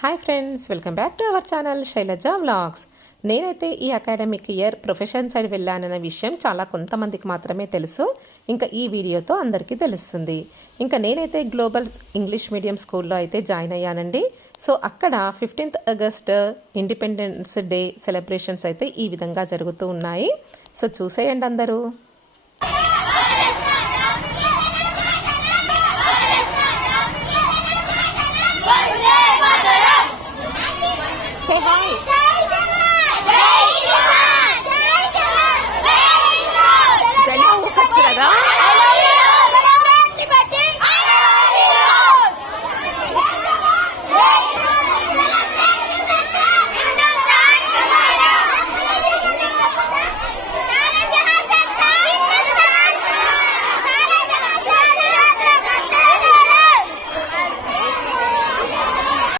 Hi friends, welcome back to our channel Shailaja vlogs. నేనైతే ఈ academic year profession side వెళ్ళానన్న విషయం చాలా కొంతమందికి మాత్రమే తెలుసు. ఇంకా ఈ వీడియోతో అందరికీ తెలుస్తుంది. ఇంకా నేనైతే గ్లోబల్ ఇంగ్లీష్ మీడియం స్కూల్లో అయితే జాయిన్ అయ్యానండి. సో అక్కడ 15th August independence day celebrations అయితే ఈ విధంగా జరుగుతూ ఉన్నాయి. సో చూసేయండి అందరూ.